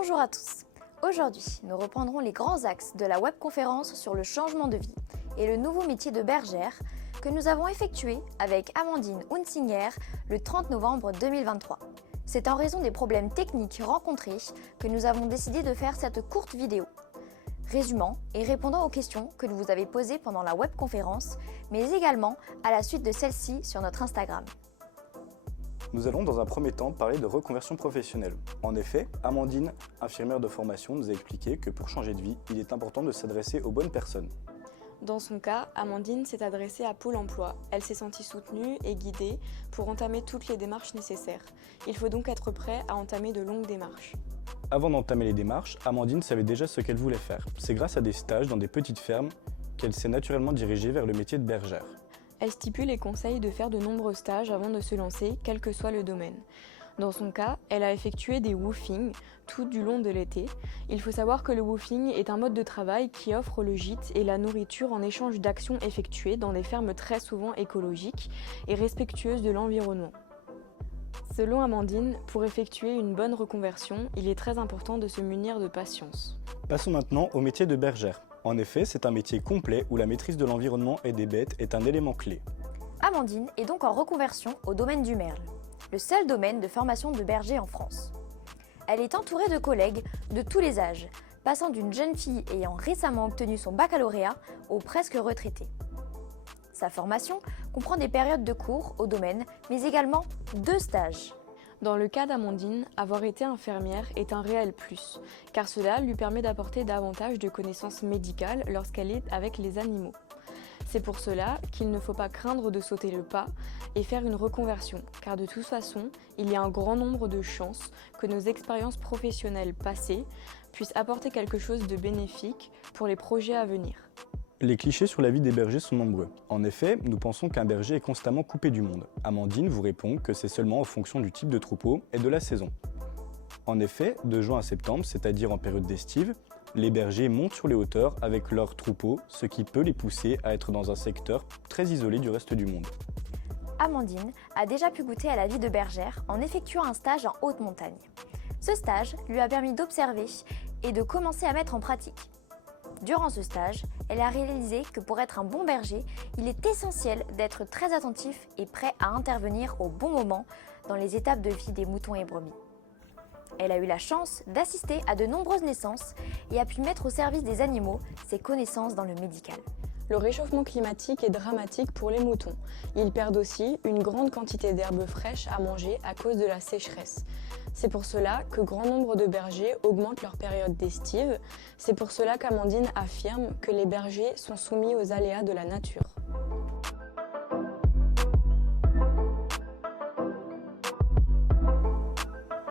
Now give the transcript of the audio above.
Bonjour à tous. Aujourd'hui, nous reprendrons les grands axes de la webconférence sur le changement de vie et le nouveau métier de bergère que nous avons effectué avec Amandine Hunsinger le 30 novembre 2023. C'est en raison des problèmes techniques rencontrés que nous avons décidé de faire cette courte vidéo, résumant et répondant aux questions que vous avez posées pendant la webconférence, mais également à la suite de celle-ci sur notre Instagram. Nous allons dans un premier temps parler de reconversion professionnelle. En effet, Amandine, infirmière de formation, nous a expliqué que pour changer de vie, il est important de s'adresser aux bonnes personnes. Dans son cas, Amandine s'est adressée à Pôle emploi. Elle s'est sentie soutenue et guidée pour entamer toutes les démarches nécessaires. Il faut donc être prêt à entamer de longues démarches. Avant d'entamer les démarches, Amandine savait déjà ce qu'elle voulait faire. C'est grâce à des stages dans des petites fermes qu'elle s'est naturellement dirigée vers le métier de bergère. Elle stipule et conseille de faire de nombreux stages avant de se lancer, quel que soit le domaine. Dans son cas, elle a effectué des woofings tout du long de l'été. Il faut savoir que le woofing est un mode de travail qui offre le gîte et la nourriture en échange d'actions effectuées dans des fermes très souvent écologiques et respectueuses de l'environnement. Selon Amandine, pour effectuer une bonne reconversion, il est très important de se munir de patience. Passons maintenant au métier de bergère. En effet, c'est un métier complet où la maîtrise de l'environnement et des bêtes est un élément clé. Amandine est donc en reconversion au domaine du merle, le seul domaine de formation de berger en France. Elle est entourée de collègues de tous les âges, passant d'une jeune fille ayant récemment obtenu son baccalauréat au presque retraité. Sa formation comprend des périodes de cours au domaine, mais également 2 stages. Dans le cas d'Amandine, avoir été infirmière est un réel plus, car cela lui permet d'apporter davantage de connaissances médicales lorsqu'elle est avec les animaux. C'est pour cela qu'il ne faut pas craindre de sauter le pas et faire une reconversion, car de toute façon, il y a un grand nombre de chances que nos expériences professionnelles passées puissent apporter quelque chose de bénéfique pour les projets à venir. Les clichés sur la vie des bergers sont nombreux. En effet, nous pensons qu'un berger est constamment coupé du monde. Amandine vous répond que c'est seulement en fonction du type de troupeau et de la saison. En effet, de juin à septembre, c'est-à-dire en période d'estive, les bergers montent sur les hauteurs avec leurs troupeaux, ce qui peut les pousser à être dans un secteur très isolé du reste du monde. Amandine a déjà pu goûter à la vie de bergère en effectuant un stage en haute montagne. Ce stage lui a permis d'observer et de commencer à mettre en pratique. Durant ce stage, elle a réalisé que pour être un bon berger, il est essentiel d'être très attentif et prêt à intervenir au bon moment dans les étapes de vie des moutons et brebis. Elle a eu la chance d'assister à de nombreuses naissances et a pu mettre au service des animaux ses connaissances dans le médical. Le réchauffement climatique est dramatique pour les moutons. Ils perdent aussi une grande quantité d'herbes fraîches à manger à cause de la sécheresse. C'est pour cela que grand nombre de bergers augmentent leur période d'estive. C'est pour cela qu'Amandine affirme que les bergers sont soumis aux aléas de la nature.